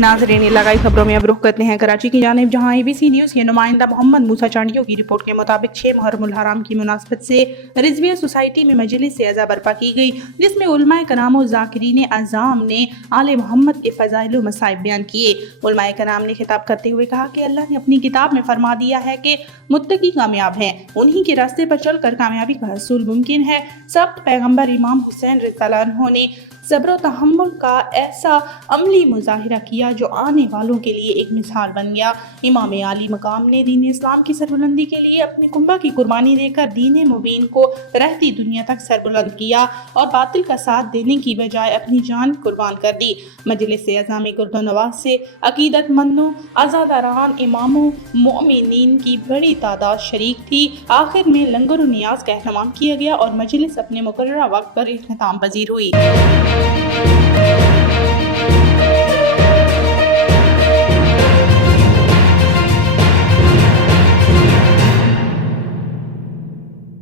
नाज़रीन, लगाई खबरों में अब रुख करते हैं कराची की जानिब, जहां ABC न्यूज़ के नुमाइंदा मोहम्मद मूसा चांडियो की रिपोर्ट के मुताबिक 6 मुहर्रमुल हराम की मुनासबत से रिजविया सोसाइटी में मजलिस से अज़ा बर्पा की गई, जिसमें उलमाए कराम और ज़ाकिरीन अज़ाम ने आले मोहम्मद के फ़ज़ाइल व मसाइब बयान किए। उलमाए कराम ने खिताब करते हुए कहा कि अल्लाह ने अपनी किताब में फरमा दिया है कि मुत्तकी कामयाब हैं, उन्हीं के रास्ते पर चल कर कामयाबी का हसूल मुमकिन है। सब पैगम्बर इमाम हुसैन रज़ियल्लाहु अन्हु ने सब्र व तहम्मुल का ऐसा अमली मुजाहिरा किया जो आने वालों के लिए एक मिसाल बन गया। इमाम आली मकाम ने दीन इस्लाम की सरबुलंदी के लिए अपनी कुंबा की कुर्बानी देकर दीन मुबीन को रहती दुनिया तक सरबुलंद किया और बातिल का साथ देने की बजाय अपनी जान कुर्बान कर दी। मजलिस अज़ाम गुर्दोनवाज से अकीदतमंदों, अज़ादारान, इमामों, मोमिनीन की बड़ी तादाद शरीक थी। आखिर में लंगर व नियाज का एहतमाम किया गया और मजलिस अपने मुकर्ररा वक्त पर इख्तिताम पजीर हुई।